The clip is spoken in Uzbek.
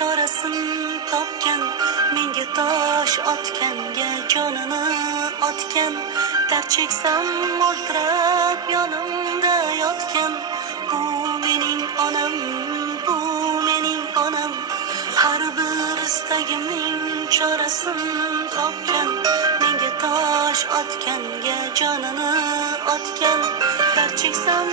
chorasin topgan, menga tosh otganga jonini otgan. Dard cheksam mo'ltirab yonimda yotgan. Bu mening onam, bu mening onam. Har bir istagimning chorasin topgan, menga tosh otganga jonini otgan. Dard cheksam